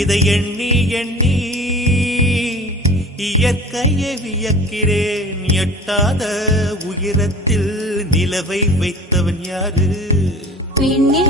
இதை எண்ணி எண்ணி இயற்கையை வியக்கிறேன். எட்டாத உயரத்தில் நிலவை வைத்தவன் யாரு? பெண்ணே